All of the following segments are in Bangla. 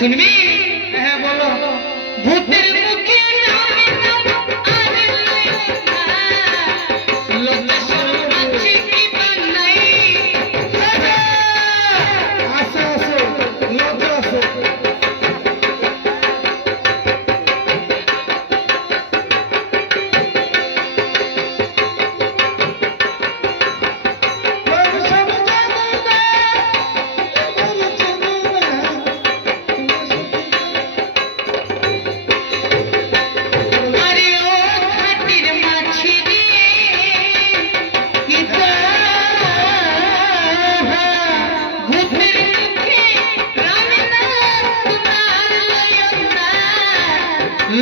শুনবি? হ্যাঁ বলো। ভূতের মুখে আছে আছে লজ্জা আছে।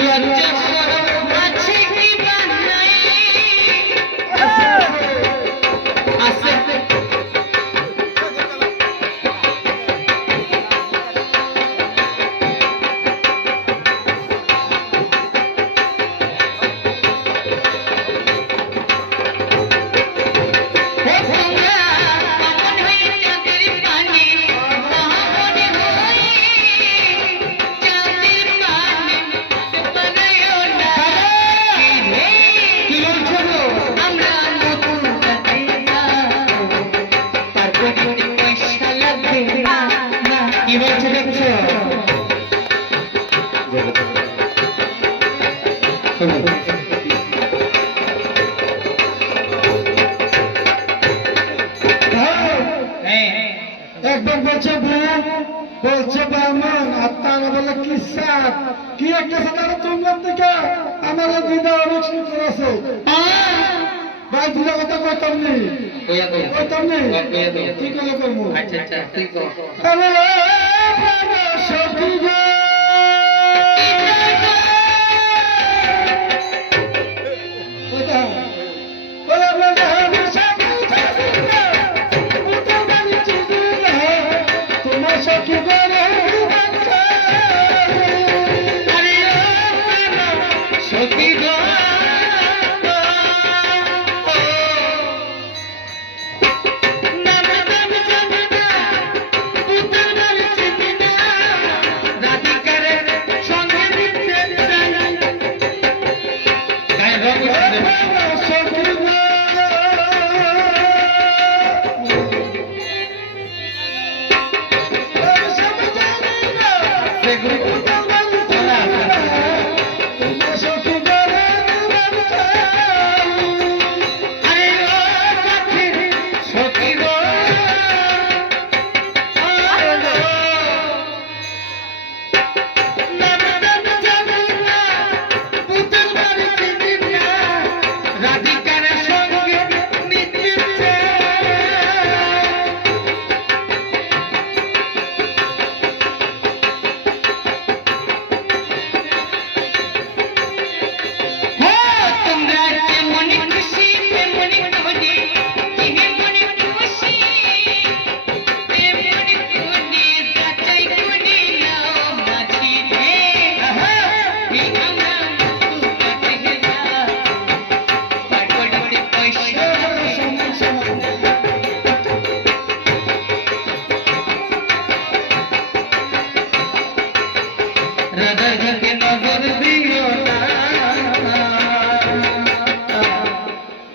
লজ্জা শরম আছে কি বানাই আছে কি বলছে দেখছো? একবার বলছে ভূত, বলছে ব্রাহ্মণ, আর তারা বলে কিসাত। কি একটা সাথে তোমরা থেকে আমার দিদা অনেক সুন্দর আছে ভাই, দুটা কথা কইতাম নি কইতাম নি ঠিক হলে করবো। আচ্ছা আচ্ছা ঠিক আছে। আরে সখী গো কইতা ওই আমরা হাবি সখী তোমার সখী গো রে আরে সখী গো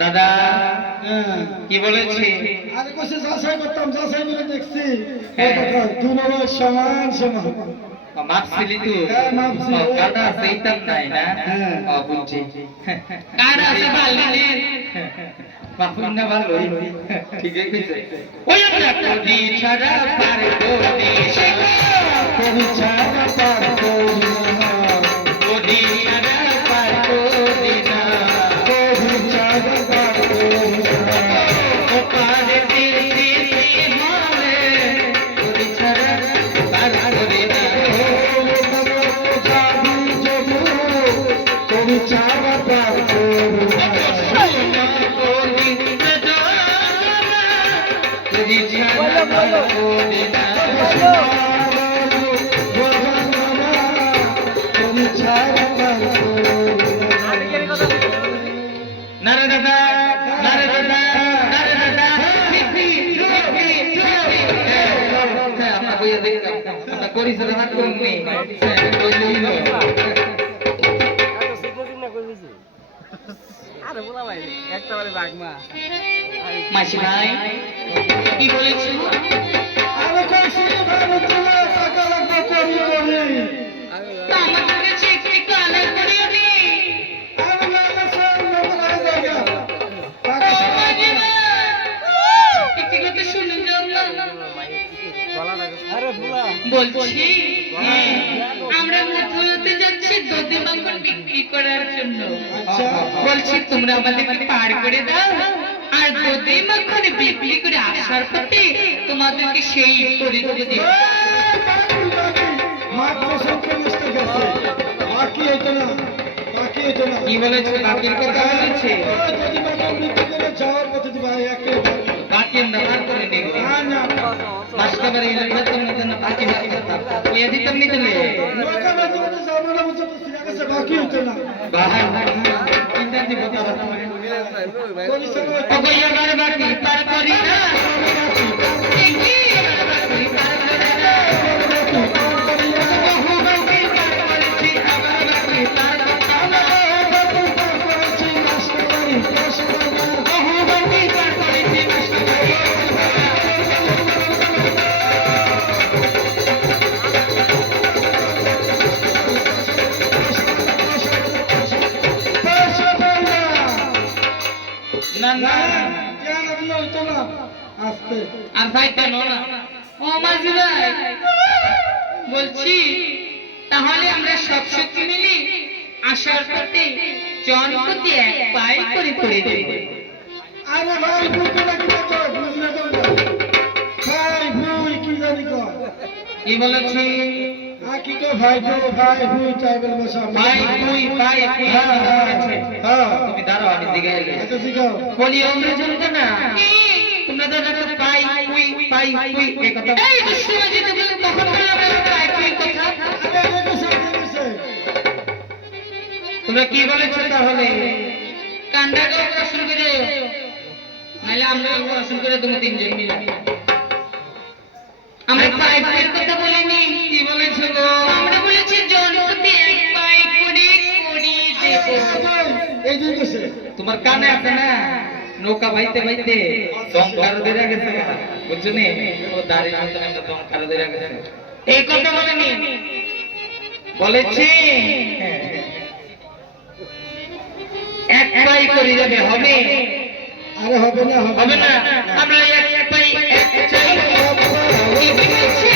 দাদা কি বলেছি? আরে কইছে যাচাই করতাম, যাচাই করে দেখছি দুনো সমান সমান মাপছিলি তুই? হ্যাঁ, মাপছি। কাটা আছে এইটার নাই না? হ্যাঁ। বুঝছি। কাটা আছে বালিলে বাপুর না ভালো ঠিক আছে। ওই আমরা কোদি ছাড়া পার কোদি কবি ছাড়া পার করি না, কোদি ছাড়া পার কোদি না কবি ছাড়া পার করি না। ও পারে দিদি মনে কোদি ছাড়া পার কোদি না কবি ছাড়া পার করি না। কোদি ছাড়া পার কোদি না কবি ছাড়া পার করি না। নারে দাদা নারে দাদা নারে দাদা আমরা কইয়া দেখলাম আমরা পরিচয় হাত করুন কইলেই না মাসি ভাই কি বলেছো আরে কইছি ভাই চলে টাকা লাগবে করি তা আমার কাছে একটি কালার করিও নি আরে না সব লোক নাই দেখা টাকা একটি কথা শুনুন না বলছি আমরা মথুরাতে যাচ্ছি দধি মাখন বিক্রি করার জন্য আচ্ছা বলছি তোমরা আমাদেরকে পার করে দাও আর দধি মাখন বিক্রি করে আসার পথে তোমাদেরকে সেই করে দেবো দিব মাত্র 47 টাকা আছে বাকি হইতো না কি বলেছে বাকির কথা বলেছে যদি মাত্র বিক্রি করে যাওয়ার পথে দিবা একটা বাকি আমরা বার করে নেব না মাস্টার বাড়ি এলে তোমরা জন্য বাকি বাকি কথা ওই দিতাম নি তুমি লোকা বেতন যাবো না বুঝছো তো ঠিক আছে বাকি হইতো না বাহার চিন্তা দি কথা কইছে ও কইয়া বারে বাকি পার করি না কি বাকি পার করে না বহু বাকি পার করেছি আবার বাকি পার বহু বাকি পার করেছি মাস্টার বাড়ি না না কেন দিলে হইতো না আস্তে আর ভাই কেন না ও মাঝি ভাই বলছি তাহলে আমরা সব শক্তি মিলি আসার পথে জনপতি এক পাই করে করে দেব আরে ভাই বুঝতে লাগি না তো বুঝলে তো ভাই ভুই কি জানি কো কি বলেছি কি কো ভাই ভুই টাইবেল বসা ভাই তুই ভাই তুই হ্যাঁ তুমি দাঁড়াও আমি জিগাইলে আচ্ছা শিখাও বলি আমরা জানতো না তোমরা তো একটা পাই তুই এই কথা এই সমাজে তুমি কখন বললাম পাই তুই কথা আরে দেখেছে তোমরা কি বলেছো তাহলে কান্ডাকে পড়াশোনা করে নাহলে আমরা পড়াশোনা করে তুমি তিনজন মিলে আমরা পাইপের কথা বলিনি কি বলেছো গো আমরা বলেছি জনপতি এক পাই করে করি দেব এই যে কইছে তোমার কানে আছে না নৌকা বাইতে বাইতে দমকার ধরে গেছে বুঝছো নি ও দাঁড়িয়ে মতন একটা দমকার ধরে গেছে এই কথা বলেনি বলেছি এক পাই করে যাবে হবে আরে হবে না হবে না আমরা এক পাই এক চাই কি বলছে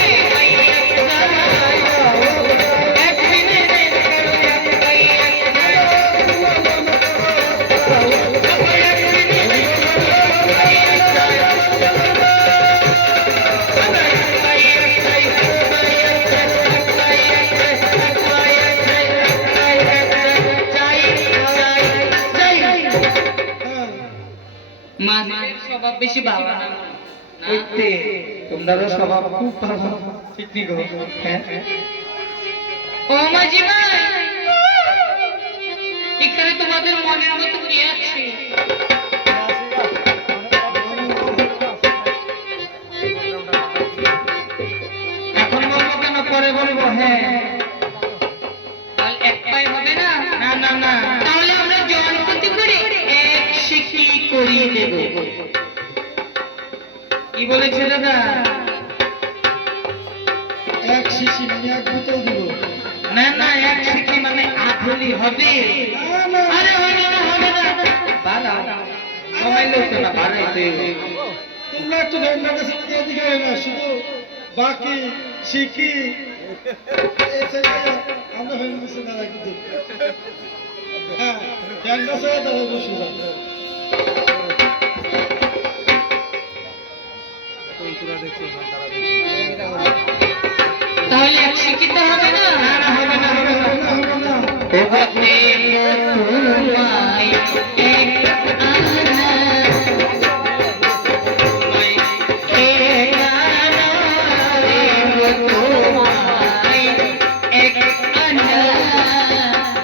এক মিনিটে এক পাই মাঝে স্বভাব বেশি ভালো না বুঝতে তোমরা স্বভাব খুব ভালো ঠিক নি গো হ্যাঁ ও মাঝি ভাই এখানে তোমাদের মনের মতো কি আছে এখন বলবো কেন পরে বলবো হ্যাঁ তাহলে এক পাই হবে না না না না তাহলে আমরা জনপতি করে এক শিখি করিয়ে দেব কি বলেছে দাদা এক শিশি মানে এক বোতল দিব না না এক শিখি মানে আধুলি হবে না আরে হবে না বাড়া কমাইলেও তো না বাড়াইতে তোমরা একটু ভেন্ডার কাছে এদিকে না শুধু বাকি শিখি আমরা ভেন্ডার কাছে না রাখি হ্যাঁ ভেন্ডার কাছে তাহলে বসে যাবো তাহলে এক শিক্ষিত হবে না না না হবে না হবে না হবে না ও ভক্তি তোমায় এক আনা এক আনা দেব তোমায় এক আনা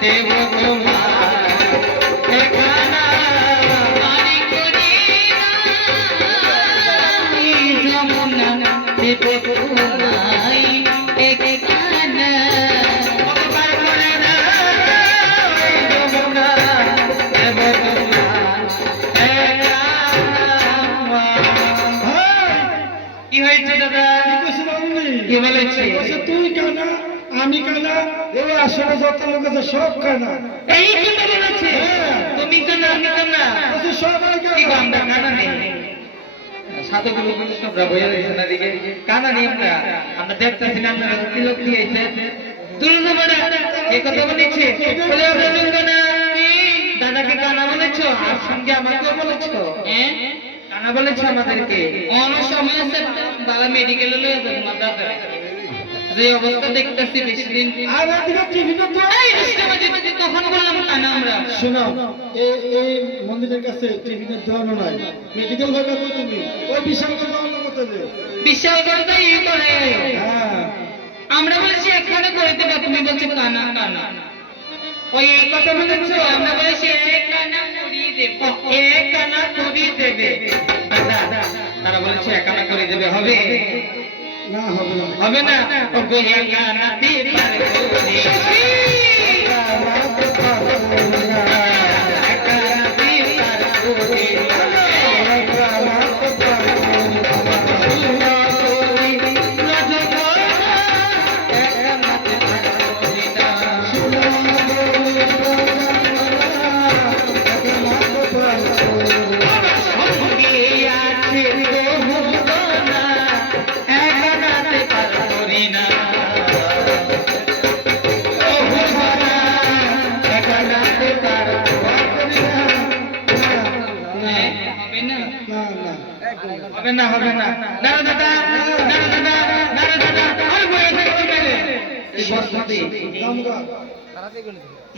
দেব তোমায় এক আনা পানি করে যমুনা দেব তোমায় একখানা অপার করে না ওই যমুনা দেব কি হয়েছে দাদা? কি বলেছে? তুই কানা আমি কানা এই আসলে যত লোক আছে সব কানা এই কথা বলেছে? তুমি কানা আমি কানা সবাই কি গো, আমরা কানা নেই? সাধুগুলো কিন্তু সব বইয়া রয়েছে না দিকে কানা নেই আমরা দেখতেছি না আপনারা তিলক দিয়েছে তুলসী বড় এই কথা বলেছে বলে আমরা কানা দাদাকে কানা বলেছো আর সঙ্গে আমাকেও বলেছো হ্যাঁ কানা বলেছো আমাদেরকে আমার সময় আছে বাবা মেডিকেলে লয়ে যান মাদাতে যে অবস্থা দেখতেছি বেশি দিন আর এদিকে টিভিতে তো এই নিশ্চয় যদি তখন বললাম কানা আমরা শোনো এই মন্দিরের কাছে টিভিতে দোয়ানো নাই মেডিকেল ভাবে কই তুমি ওই বিশাল করে দোয়ানো করতে দে বিশাল করতে ই করে হ্যাঁ আমরা বলছি এখানে করে দেবে তুমি বলছো কানা কানা ওই এই কথা বলেছো আমরা বলছি এক কানা করিয়ে দেব এক কানা করিয়ে দেবে দাদা তারা বলেছে এক কানা করে দেবে হবে না হবে না হবে না ও গো এক কানা দিতে পারে হবে না হবে না না দাদা না দাদা না দাদা আর বয়ে থাকতে পারে এই বসমাতে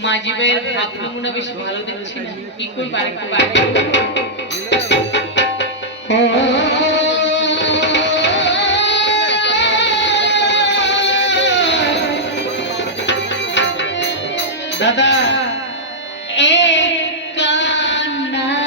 মাঝি ভাইয়ের ভাব নমুনা বেশ ভালো দেখছি না কি কই পারে কি পারে দাদা এক কানাতে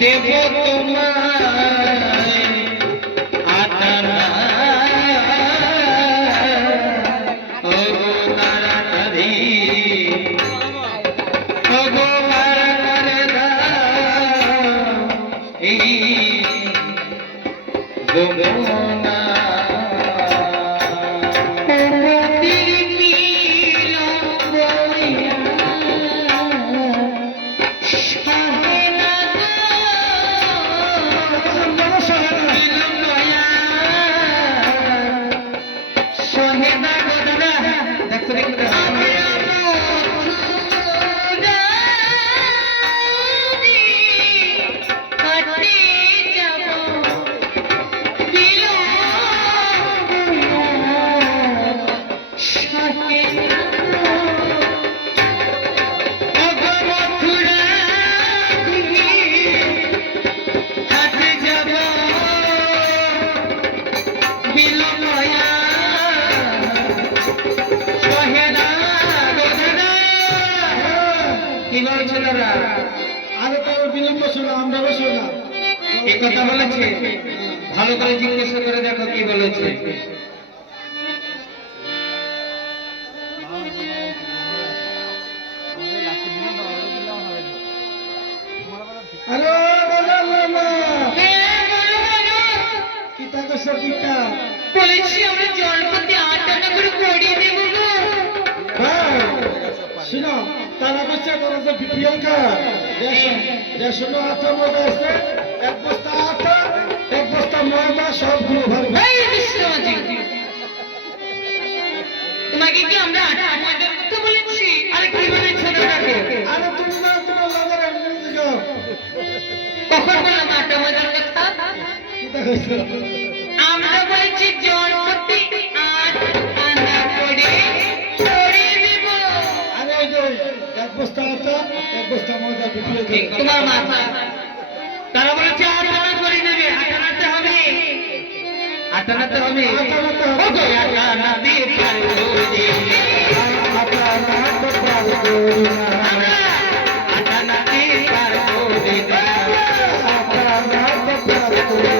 দেব তোমায় আতানা ও তাড়াতাড়ি ও গো করে দাও এই যমুনা আরে তোর বিলম্ব শোনা আমরা শোনা এই কথা বলেছে ভালো করে জিজ্ঞাসা করে দেখো কি বলেছে আরে কি টাকা সঠিকটা বলেছি আমরা জলপতি 8 টাকা করে করিয়ে দেবো গো শোনো তারা বলছে তারা যে বিপিএল কার্ড রেশন আটা ময়দা আছে, এক বস্তা আটা এক বস্তা ময়দা সবগুলো ভালো। এই বিশ্বজি, তোমাকে কি আমরা আটা ময়দার কথা বলেছি? আরে কি বলেছো দাদাকে? আরে তুমি না তোমার লাগার ইংরেজি গাও কখন বললাম আটা ময়দার কথা? কিটা কইছো? আমরা বলেছি জনপতি 8 আনা করে দিব। আরে ওই যে এক বস্তা আটা এক বস্তা ময়দা বিপিএল ঠিক তোমার মাথা। তারা বলেছে 8 আনা করে দেবে। আটানাতে হবে, আটানাতে হবে। আটানাতে হবে। ওগো আটানাতে পারবো যে আটা না তো পারবো না, আমরা আটানাতে পারবো যে আটা না তো পারবো না।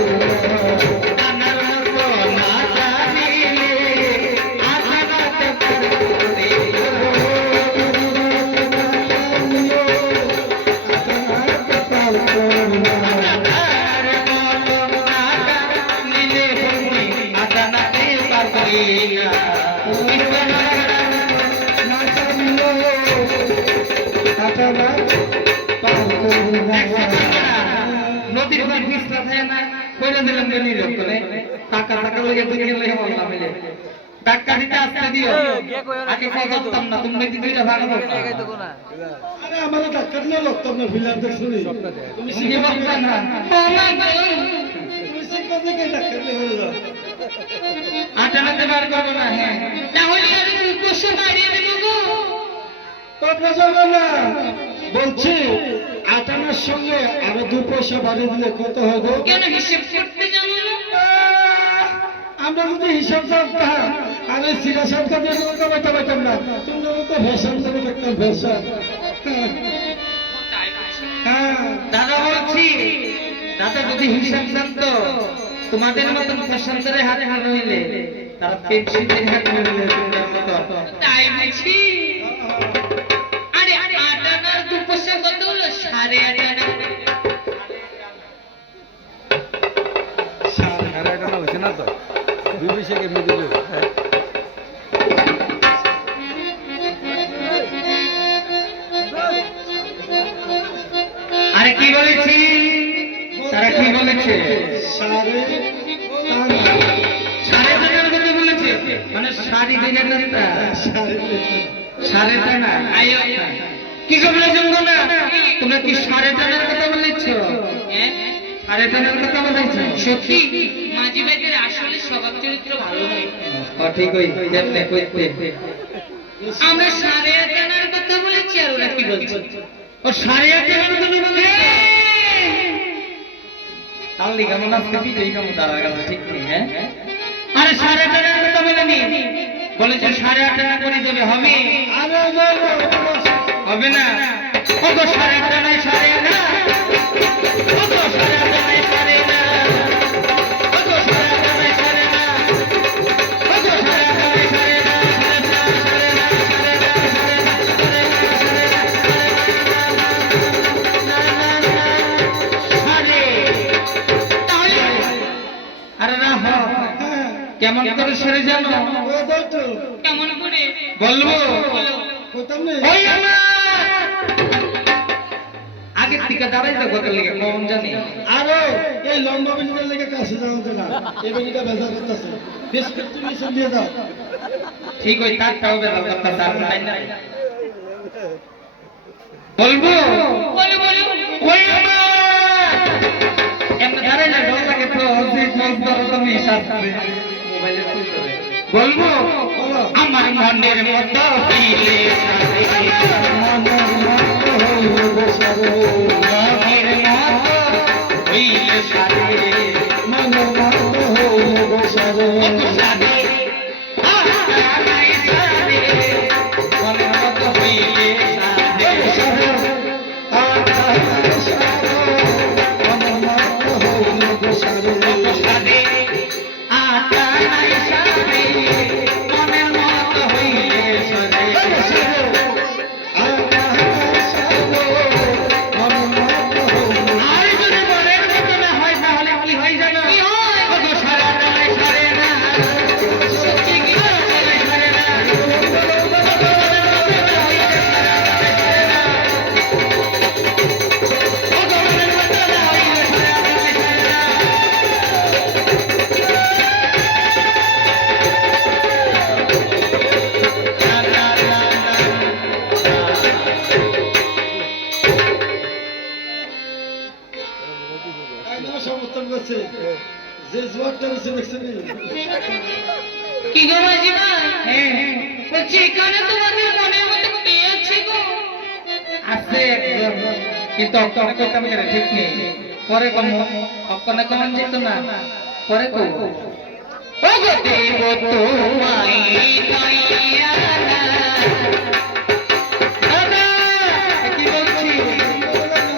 আনার মতো না জানিলে আটানাতে পারবো যে নদীর পার ভিস্তা থাকে না, কইলা দিলাম যে নিরব করে টাকা টাকা লগে দুই গেলে হল না মিলে টাকা দিতে আসতে দিও। আগে করতাম না, তুমি যদি দুইটা ভাগ করতে আরে আমার ধাক্কা দিলে লাগতাম না, ফিলার দেখছো নি? তুমি শিখে বলতে না। ও মাই গড, তুমি শিখবা থেকে ধাক্কা দিলে হয়ে যাও। আটানাতে বার করবো না। হ্যাঁ, তাহলে আমি উপসে বাড়িয়ে দেবো গো। কথা যাবে না বলছি, আটানার সঙ্গে আরো 2 পয়সা বাড়িয়ে দিলে কত হবে? কেন হিসেব করতে জানো না? আমরা যদি হিসাব জানতাম আমি সিরা সাহেবকে দিয়ে বলতে পারতাম না, তুমি তো ভেসান করে দেখতাম ভেসান। হ্যাঁ দাদা বলছি, দাদা যদি হিসাব জানতো তোমাদের মতন ফ্যাশনদের হাতে হাত হইলে তারা পেপসিদের হাতে হইলে তাই বলছি। আরে আটানার 2 পয়সা কত হলো? 8.5 আনা। আরে এটা না হচ্ছে না তো বিবিসি কে মিডিল আরে কি বলেছি? তারা কি বলেছে? সাড়ে টানা, 3.5 আনার কথা বলেছে, মানে 3.5 আনার টা সাড়ে 3.5 আনা। আইও কি করে জানবো না? তোমরা কি 3.5 আনার কথা বলেছো? হ্যাঁ, 3.5 আনার কথা বলেছো। সত্যি মাঝি ভাইদের আসলে স্বভাব চরিত্র ভালো নয়। ঠিক ওই যেমনে কইতে আমরা 8.5 আনার কথা বলেছি, আর ওরা কি বলছে? ও 8.5 আনার কথা বলে তাহলে কেমন আসতে বিজয়ী কেমন তারা গেল, ঠিক নেই। হ্যাঁ, আরে 8.5 আনার কথা বলেনি, বলেছে 8.5 আনা করে দেবে। হবে? আরে হবে না। ওগো 8.5 আনায় 8.5 আনা, ওগো 8.5 আনায় 8.5 আনা, ওগো 8.5 আনায় 8.5 আনা, ওগো 8.5 আনায় 8.5 আনা, 8.5 আরে না কেমন করে সরে জানো? কেমন করে বলবো? কইতাম না ওই আমার আগের থেকে দাঁড়াই তো কত লেগে কম জানি। আরো এই লম্বা বিল্ডিং লেগে কাছে যাওয়া না, এই বিল্ডিংটা বেজা করতেছে, বেশ তুমি নিচে দিয়ে দাও। ঠিক ওই তারটা হবে না, কথা তার নাই না। বলবো বলো বলো। ওই আমার এমন দাঁড়াই না, ডর লাগে তো অজিত মজদার তুমি শাস্তি মোবাইলে তুলতে বলবো। বলো। আমার মনের মতো হইলে মনের মতো হইল বসারে, মনের মতো হইলে সারে মনের মতো হইল বসারে, সারে মনের মতো হইলে সারে বসারে, আকাশ সারে, মনের মতো হইল বসারে, সারে আটা নাই সারে মনের মতো হইলে সারে একদম সমর্থন করছে যে জোয়ারটা রয়েছে দেখছেন কি গো মাঝি ভাই বলছি এখানে তোমাদের মনের মতো কে আছে গো? আছে একজন, কিন্তু অক্ষণে করতাম কেন ঠিক নেই, পরে কম অক্ষণে কমন যেত না, পরে কম। ও গো দেব তোমায় দয়ালা দাদা, কি বলছি?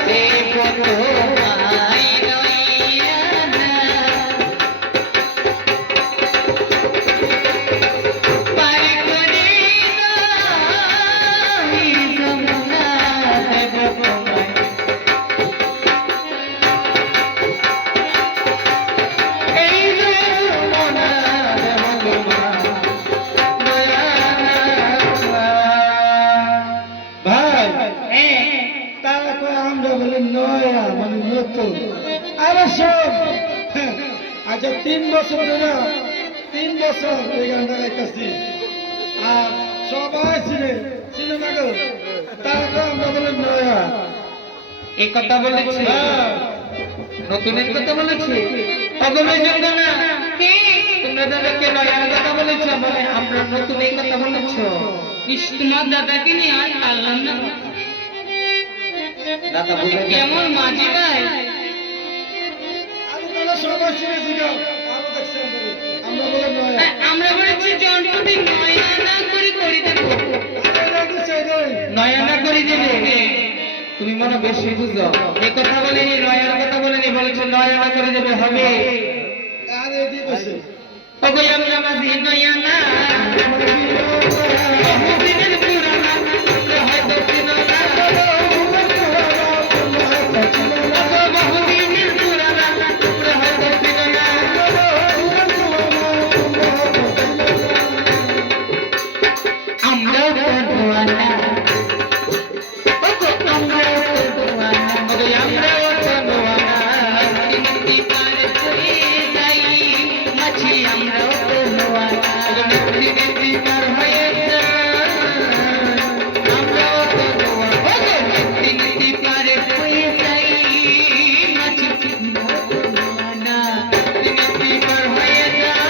দেব তোমায় দয়ালা পার করে দাই যমুনা দেব তোমায় এই যমুনা দেব তোমায় ভাই হ্যাঁ তারা কয় আমরা বলে নয়া মানে নতুন আরে সব আচ্ছা 3 বছর ধরে 3 বছর এই গানটা গাইতেছি আর সবাই চিনে না গো তারা কয় আমরা বলে নয়া এই কথা বলেছি, হ্যাঁ নতুনের কথা বলেছি, অগমের জন্য না। কি তোমরা দাদাকে নয়ার কথা বলেছ, মানে আমরা নতুন এই কথা বলেছ। ইস, তোমার দাদাকে নিয়ে আর পারলাম না দাদা বুঝে কেমন মাঝি ভাই আমি তারা সবাই চিনেছি গো আরো দেখছেন আমরা বলে নয়া আমরা বলেছি জন্মদিন নয়া না করে করে দেবো আরে রাখছে রে নয়ানা করে দেবে। তুমি মনে বেশি বুঝো, এই কথা বলেনি, নয়ার কথা বলেনি, বলেছে নয়ানা করে দেবে হবে। আরে দিয়ে বসে ওগো আমরা মাঝি নয়ানা, বহুদিনের পুরানা, তোমরা হয়তো চিনো না। ওগো বহুদিনের পুরানা, তোমরা হয়তো চিনো না। আমরাও তো দোয়ানা ওগো আমরাও তো দোয়ানা ওগো আমরাও তো নয়ানা, কিন্তু পার করে যাই মাছি আমরাও তো দোয়ানা ওগো মিষ্টি মিষ্টি পার হয়ে যায়, আমরাও তো নয়ানা। ওগো মিষ্টি পার করে যাই মাছি আমরাও তো দোয়ানা মিষ্টি পার হয়ে যায়,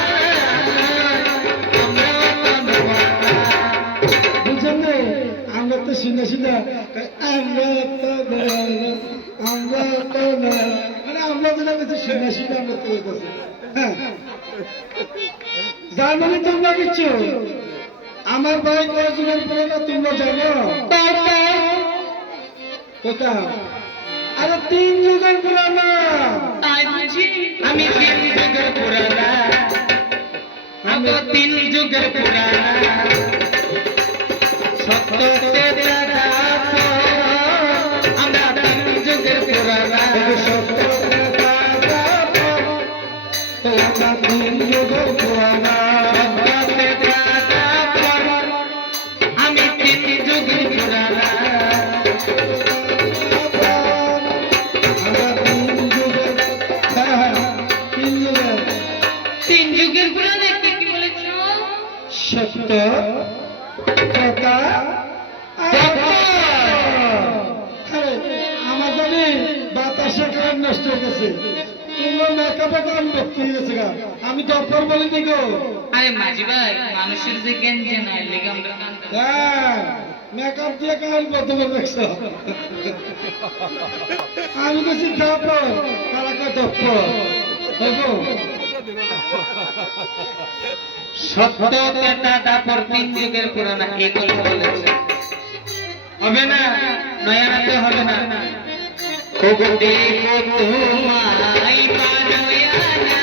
আমরাও তো নয়ানা। বুঝছেন না আমরা তো শুনে শুনে আমরা তো নয়া আমরা তো নয়া মানে আমরা যেটা বলছি শুনে শুনে আমরা তো বলতেছি হ্যাঁ জানো তোমরা কিছু আমার ভাই কয়েকজনের পরে না তোমরা জানো কোথাও আরে 3 যুগের পুরানা তাই বুঝি আমি 3 যুগের পুরানা, আমি 3 যুগের পুরানা। সত্যতে দাদা তো, আমরা 3 যুগের পুরানা। সত্য আমরা 3 যুগের পুরানা সত্যতে দাদা পর, আমি 3 যুগের পুরানা। আমরা 3 যুগের হ্যাঁ 3 যুগের 3 যুগের পুরানো কি বলেছো সত্য কথা আমার জানি বাতাসে কান নষ্ট হয়ে গেছে তোমরা মেকআপে কান ভর্তি হয়ে গেছে গা আমি দপ্তর বলি দিগো আরে মাঝি ভাই মানুষের যে জ্ঞান যে নাই লেগে আমরা কান্দা হ্যাঁ মেকআপ দিয়ে কান বদলে দেখছো আমি বলছি দপ্তর তারা কয় দপ্তর দেখো সত্যতে দাদা পর 3 যুগের পুরানা, এই কথা বলেছে। হবে না, নয়ানাতে হবে না। ওগো দেব তোমায় পারয়ানা,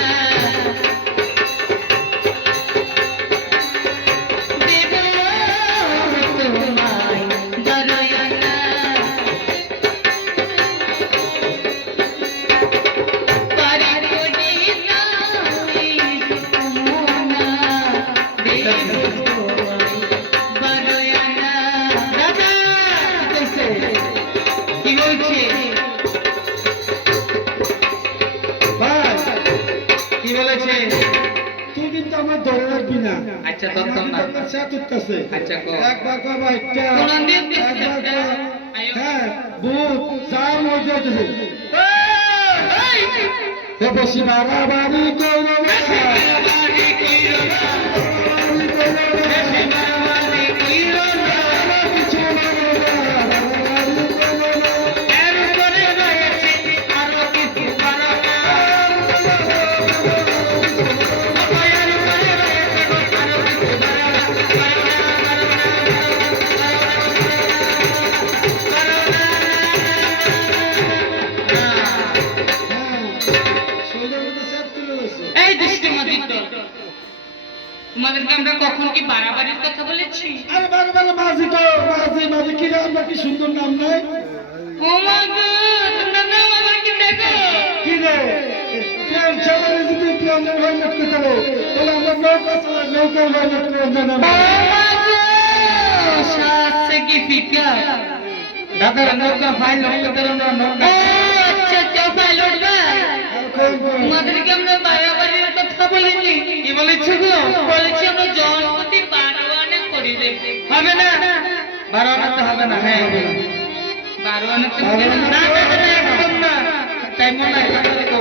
দেব তোমায় দয়ানা পারি করে দাই যমুনা দেব তোমায় দয়ানা দাদা কইছে, কি বলছি? ভাই কি বলেছে? তুই কিন্তু আমার ধরে রাখবি না আচ্ছা, ধরতাম না। আমার কিন্তু আপনার সাথ উঠতেছে। আচ্ছা, কও। একবার কবা একটা কোরআন দিয়ে দিচ্ছে একবার একটা। কবা ভূত যা মই দিতেছে এ বেশি বাড়াবাড়ি করো না কিছু শরীরের মধ্যে সেট তুলে রয়েছে এই দুষ্টুমাদির দল, তোমাদেরকে আমরা কখন কি বাড়াবাড়ির কথা বলেছি? আরে বারে বারে মাঝি তো মাঝি কি রে আমরা কি সুন্দর নাম নাই ও মা গো, তোমরা নাম আমার কি দেখো? কি রে প্রেম চালালে যদি প্রেমের ভাইনাট করতে হবে তাহলে আমরা নৌকার ভাইনাট করে ও জানাবো মা গো, সাথে কি ফিকা? দাদা নৌকা ফাইল করতে ও নৌকা আচ্ছা, পাইলট ভাই, তোমাদেরকে আমরা বাড়াবাড়ির কথা বলিনি। কি বলেছো গো? বলেছি আমরা জনপতি 12 আনা করে দেব। হবে না 12 আনা তো হবে না। হ্যাঁ 12 আনা তো হবে না। না একদম না। তাই মনে হয় তাহলে তো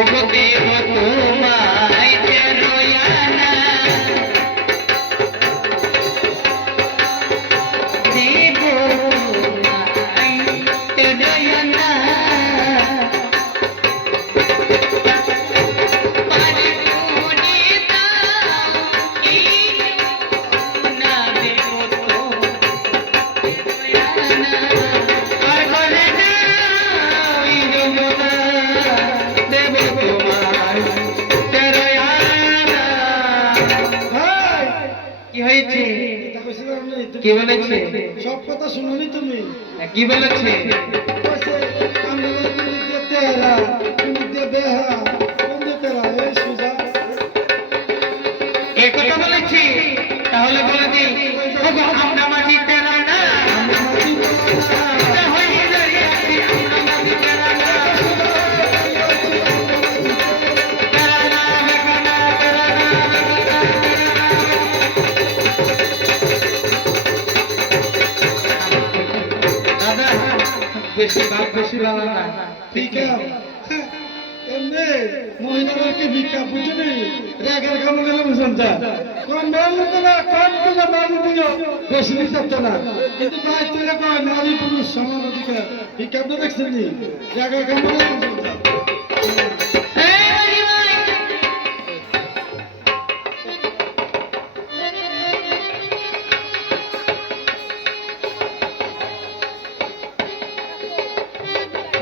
ওগো দেব তোমায় 13 আনা, দেব তোমায় 13 আনা, পারি কোনে দাও এই না দেব তো 13 আনা, আর ঘরে যাও এই যমুনা, দেব তোমায় 13 আনা। কি হয়েছে? কি বলেছে? সব কথা শুনুনি তুমি কি বলেছে? কইছে আমরা কোন দিকে তেরা কোন দিকে বেহা কোন দিকে তেরা এই সুজা এই কথা বলেছি? তাহলে বলে দিই ওগো আমরা মাঝি তেরা না, এটা হয়ে যাচ্ছে আমরা মাঝি তেরা না, তেরা না বেগো না, তেরা না দাদা বেশি ভালো না। ঠিক আছে এমনি মহিলাদেরকে ভিক্ষা বুঝলি রেখে কাম গেল বুঝুন যা কম বলবো না কম করে বাড়ি দিও বেশি নিতে না কিন্তু ভাই তুলে কয় নারী পুরুষ সমান অধিকার ভিক্ষা তো দেখছেন নি রেখে কাম গেল বুঝুন যা এই রাজি ভাই,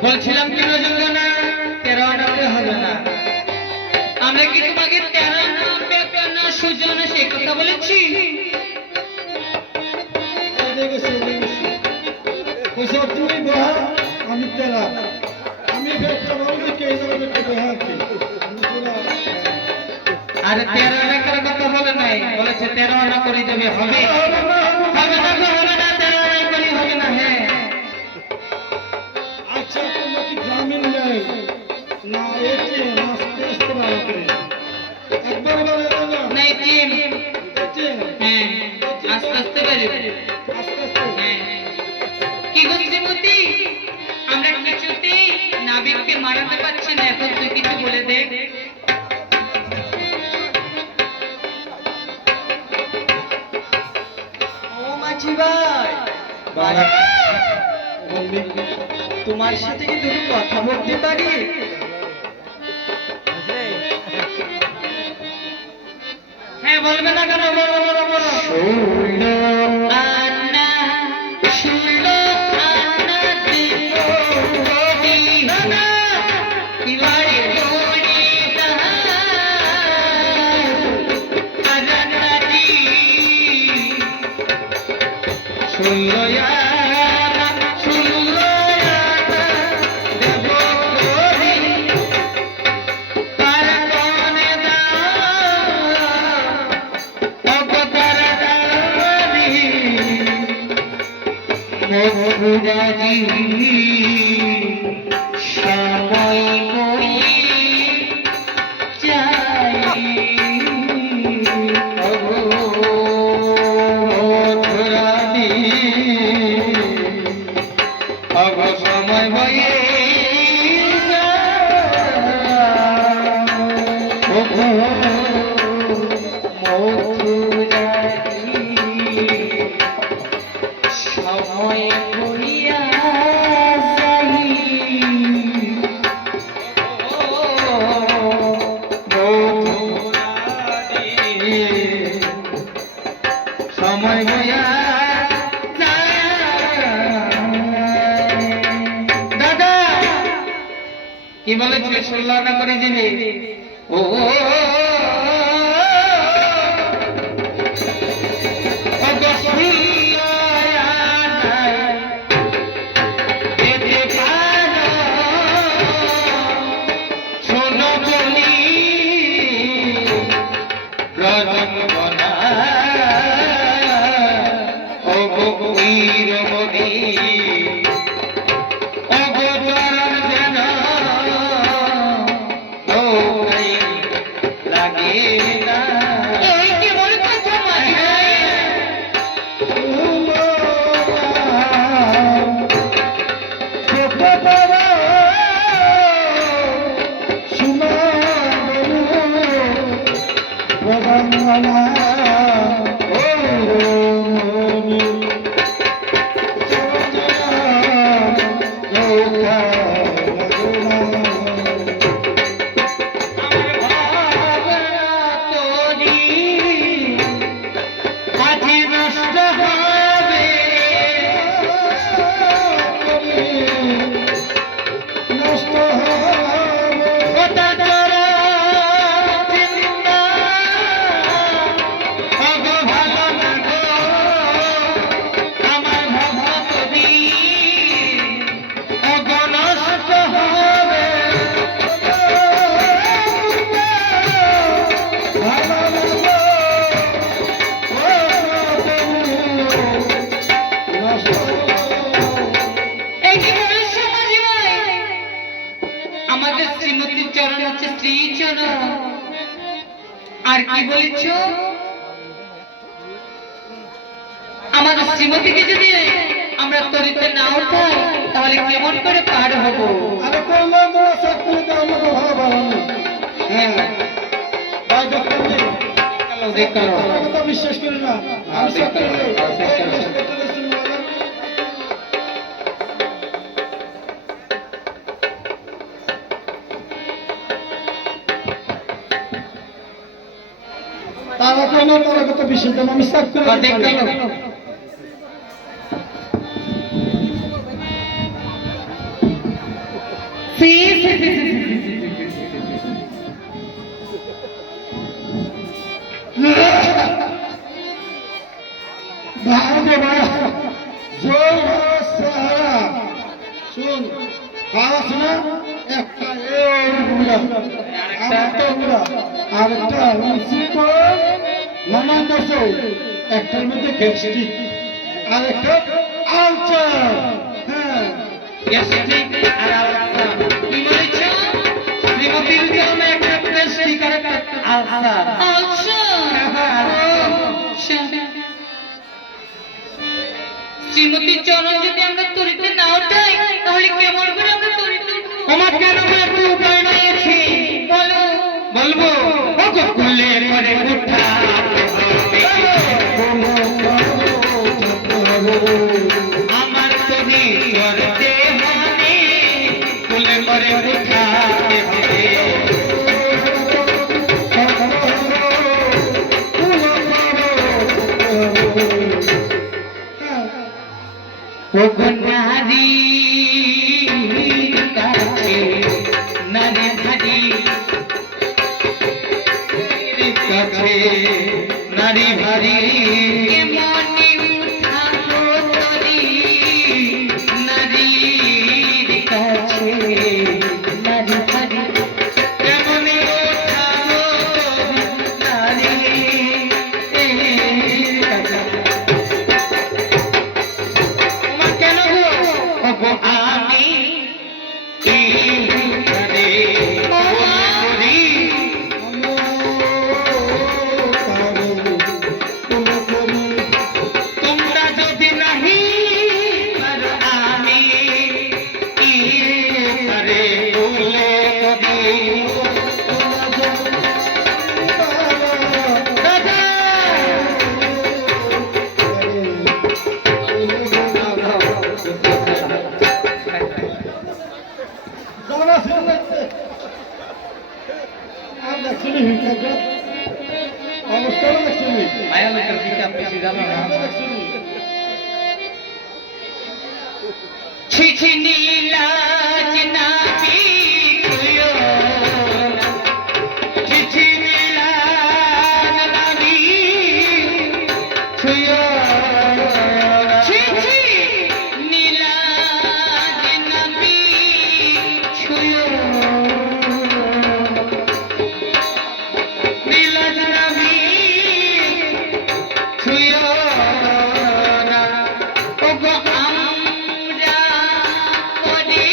বলছিলাম কি রজনীগন্ধা 13 আনাতে হবে না। আমরা কি তোমাকে 13 আনা বেকানা সুজনা সেই কথা বলেছি? কইছে তুই বেহা আমি তেরা আমি একটা বড় দিকে এই জায়গায় একটা বেহা কি আরে 13 আনা করে কথা বলে নাই, বলেছে 13 আনা করে দেবে। হবে হবে না গো, হবে না 13 আনা করে হবে না। হ্যাঁ আচ্ছা তোমরা কি গ্রামীণ নেই না এটিএম আস্তে আস্তে ভালো করে একবার বলে দাও নাই টিম, এটিএম হ্যাঁ আস্তে আস্তে বেরোবে। আস্তে আস্তে হ্যাঁ। কি গো শ্রীমতী, আমরা কিছুতেই নাবিককে মারাতে পারছি না, এখন তুই কিছু বলে দে। ও মাঝি ভাই, বাবা তোমার সাথে কি দুটো কথা বলতে পারি? হ্যাঁ বলবে না কেন? বলো বলো বলো। আন্না ষোলো আন্না দিব দিহানা, বাড়ি করি তাহার আরানাজি, 16 আনা 16 আনা দেব করি, তার কোনে দাও ওগো তারাদারি, মধুরাজি সময় করি চাই। মধুরাজি সময় হইয়া যাই সময় হইয়া দাদা কি বলেছিল শুনল না করে দিবি ও এই কেবল কথা মাঝি ভাই এই কি বলিস মাঝি ভাই আমাদের শ্রীমতীর চরণ হচ্ছে শ্রীচরণ আর কি বলিছ আমাদের শ্রীমতীকে যদি আমরা তরিতে না উঠাই তাহলে কেমন করে পার হব আরে করলে তোরা চাকরিতে আমাকে ভালো ভালো নেই হ্যাঁ ভাই দেখতে নেই দেখলো আমার কথা বিশ্বাস করি না আমি চাকরি নেই তারা কেন তারা কথা বিশ্বাস দেন আমি চাকরি দেখলো ভাই ভাই জয় সারা শুন খাওয়াস না একটা এই বুড়া আরেকটা বুড়া আরেকটা সুপার মানা করছে একটার মধ্যে গ্যাস্ট্রিক আরেকটা আলচার হ্যাঁ গ্যাস্ট্রিক আর আলসার কি বলেছ শ্রীমতীর জন্য একটা গ্যাস্ট্রিক আর একটা আলসার আচ্ছা শ্রীমতীর চরণ যদি আমরা তরিতে না উঠাই তাহলে কেমন করে আমরা তরিতে তোমার কেন একটু উপায় নিয়েছি বলো বলবো ওগো কুলে করে উঠা আমার তুমি করতে মানে কুলে করে উঠাতে হবে ওগো নারী কাছে নারী ভারী কাছে নারী ভারী কেমনে উঠাবো তরি নারীর কাছে নারী ভারী কেমনে ওঠাবো নারী কাছে তোমার কেন গো ওগো আমি রে করি কি হিংসা অবস্থাটা দেখছিলি মায়া লোকের দিকে আপনি জানো না দেখছিলি ছিছি নীলাজ নাবি ছুঁয়ো ছিছি নীলাজ নাবি ছুঁয়ো ছিছি নীলাজ নাবি ছুঁয়ো নীলাজ নাবি ছুঁয়ো না ওগো আমরা করি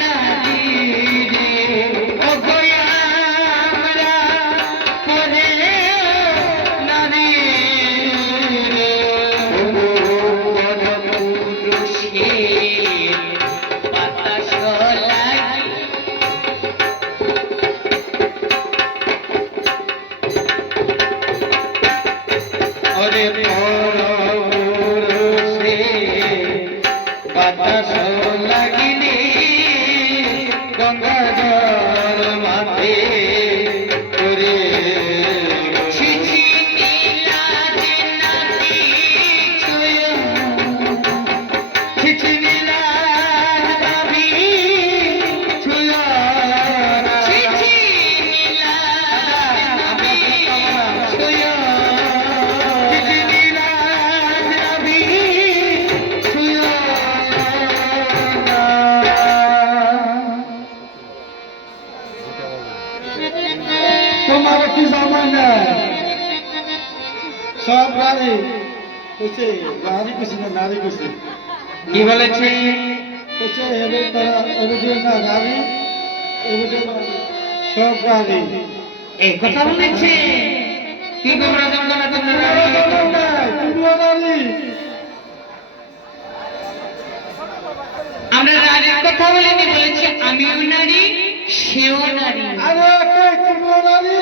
নারী রে ওগো আমরা করে নারী রে পরপুরুষের বাতাস লাগি ওরে পরপুরুষে বাতাস লাগিনি গঙ্গা জল মাথে ওরে ছিছি নীলাজ নাবি ছুঁয়ো ছিছি নীলাজ নাবি ছুঁয়ো ছিছি নীলাজ নাবি ছুঁয়ো ছিছি নীলাজ নাবি ছুঁয়ো তোমার কি জামাই নাই সব রানী কইছে রানী কইছে না নারী কইছে কি বলেছে কইছে এবে তারা এবে না রানী এবে সব রানী এই কথা বলেছে কি তোমরা জানো না তোমরা তুমিও রানী আমরা নারীর কথা বলিনি বলেছে আমিও নারী সেও নারী আরে কই তুমিও রানী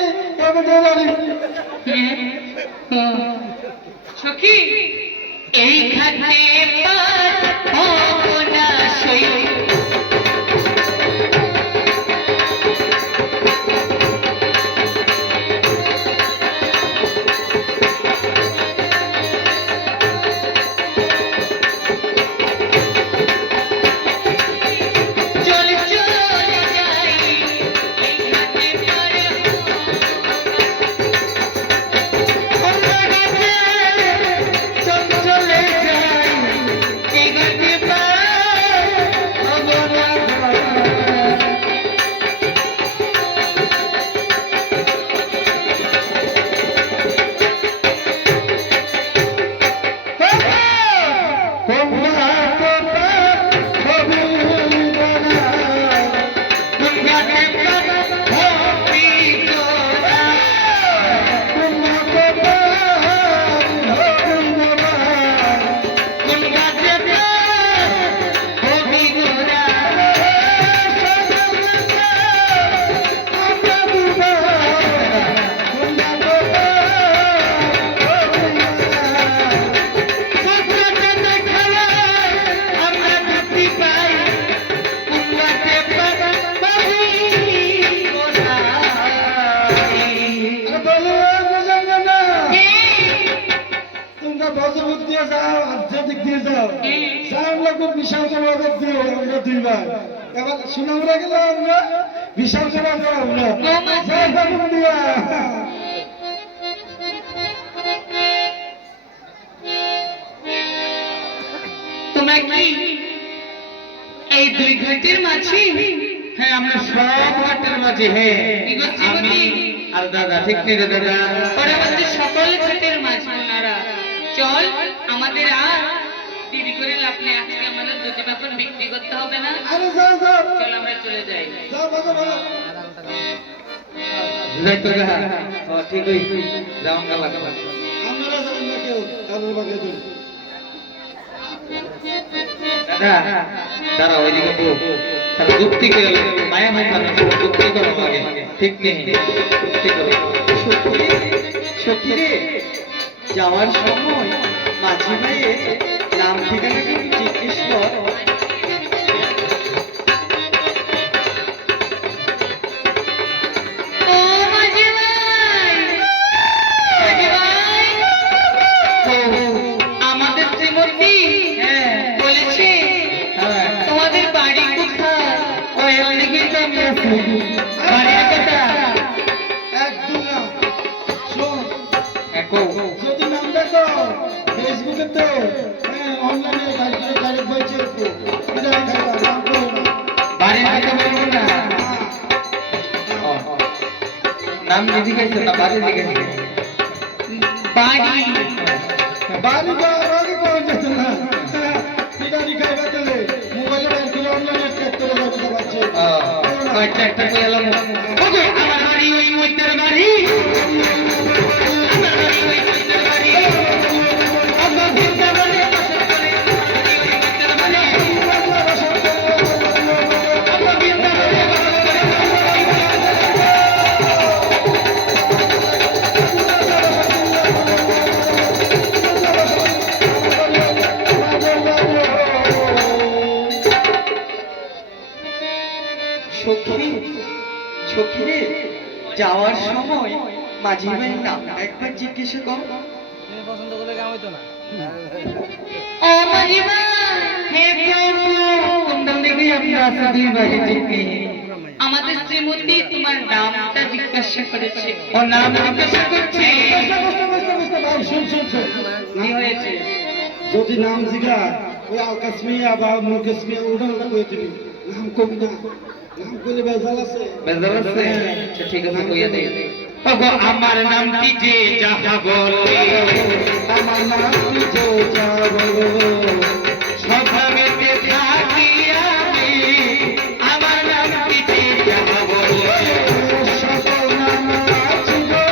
এবে রানী সখী এই ঘাটে পার হব না সই চল চল যাই এই ঘাটে পার আমরা গেছে চল চলে যাই এই ঘাটে পার হব না কোনটা কোনটা হবে না কোন ঘাটে পার হবি তোরা কোন ঘাটে পার হবি তোরা পথটা দেখালে আমরা মুক্তি পাই কোন ঘাটে পার হবি তোরা তোমরা বজবুত দিয়ে যাও আধ্যাত্মিক দিয়ে যাও আমরা খুব বিশাল করে দিও আমরা দুইবার এবার সুনামরা গেল আমরা বিশাল করে আমরা দিয়া তোমরা কি এই দুই ঘাটের মাঝি হ্যাঁ আমরা সব ঘাটের মাঝে হ্যাঁ আমি আর দাদা ঠিক নেই রে দাদা ওরা বলছে সকল ঘাটের মাঝি ওনারা চল আমাদের আর দেরি করে লাভ নেই আজকে আমাদের দুটি ব্যাপার বিক্রি করতে হবে না আরে যাও যাও চল আমরা চলে যাই যাও বাবা বাবা যাই তো গা ও ঠিক হই যাও গালা গালা আমরা যাই না কেউ তাদের বাগে তো দাদা দাঁড়া ওইদিকে বউ তারা যুক্তি করে মায়া মায়া যুক্তি করো আগে ঠিক নেই যুক্তি করো সখী রে যাওয়ার সময় মাঝি ভাইয়ের নাম ঠিকানা কিন্তু জিজ্ঞেস কর ও বাড়ির কথা একদম না শোন একো যদি নাম দেখো ফেসবুকে তো অনলাইনে গাড়ি বইছে এটা খাইবা নাম করো না বাড়ির কথা বলবো না ও, নাম দিদি গেছে না বাড়ি দিকে বাড়ি বাড়ি বাড়ি করে যেতে না বিরিয়ানি খাইবা তাহলে মোবাইলে বাইর করে অনলাইনে চেক করে যাবে তো বাচ্চা কয়েকটা একটা কই এলাম ওগো আমার বাড়ি ওই মইতের বাড়ি আমার বাড়ি ওই মইতের বাড়ি ওগো ভিক্ষা বলে বসে করে ওই মইতের বাড়ি ওগো ভিক্ষা বলে সখী সখী রে যাওয়ার সময় মাঝি ভাইয়ের নাম একবার জিজ্ঞেস কর ও মাঝিমা হে প্রভু কোন দিকে আমরা আসি বাড়ি থেকে আমাদের শ্রীমতী তোমার নামটা জিজ্ঞাসা করেছে ও নাম জিজ্ঞাসা করছি ভাই শুন শুন শুন কি হয়েছে যদি নাম জিগা ওই আলকাসমিয়া বা মুকেসমিয়া ওটা কই দিবি নাম কবি না নাম কইলে বেজাল আছে বেজাল আছে আচ্ছা ঠিক আছে কইয়া দে ওগো আমার নাম কি যে যাহা বলে আমার নাম কি যে যাব সভাবেতে থাকি আমি আমার নাম কি যে যাহা বলে সকল নাম আছে গো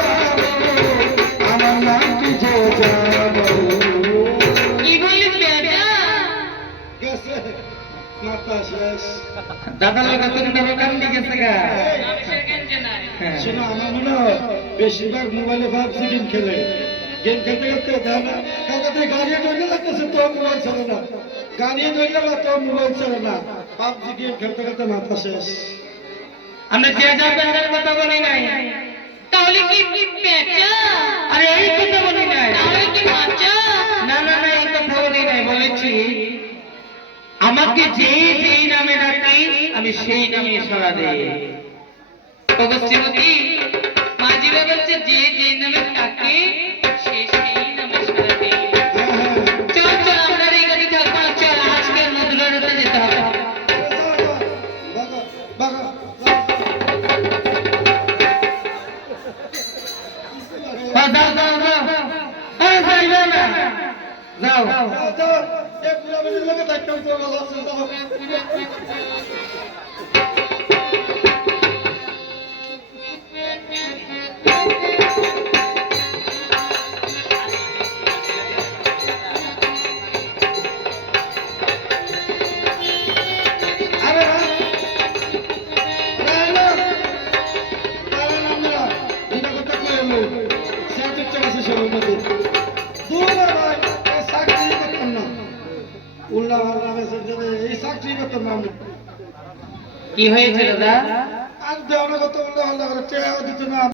আমার নাম কি যে যাব কি বলি বেটা গেছে মাতা শেষ দাদা লগা তুমি তো কাম দিকেছে গা মানুষের গেঞ্জে নাই শোনো আমার মনে হয় বেশিরভাগ মোবাইলে ভাবছি গেম খেলে গেম খেলতে খেলতে দেয় না কালকে গাড়ি ধরলে লাগতেছে তো মোবাইল চলে না গাড়ি ধরলে না তো মোবাইল চলে না ভাবছি গেম খেলতে খেলতে মাথা শেষ আমরা যে যা বেজার কথা বলি নাই তাহলে কি বেটা আরে এই কথা বলি নাই তাহলে কি মাচা না না না এই কথা বলি নাই বলেছি আমাকে যে যেই নামে ডাকি আমি সেই নামে সাড়া দেই ওগো শ্রীমতী মাঝিরা বলছে যে যে নামে ডাকে সে সেই নামে সাড়া দেয় চল চল আমরা এই গাড়ি থাকবো না, চল আজকে মধুরারতে যেতে হবে যাও যাও যাও আরে যাইবে না যাও এই চাকরি করতাম না কি হয়েছে দাদা আর দেওয়া কত উল্লাহ দিত না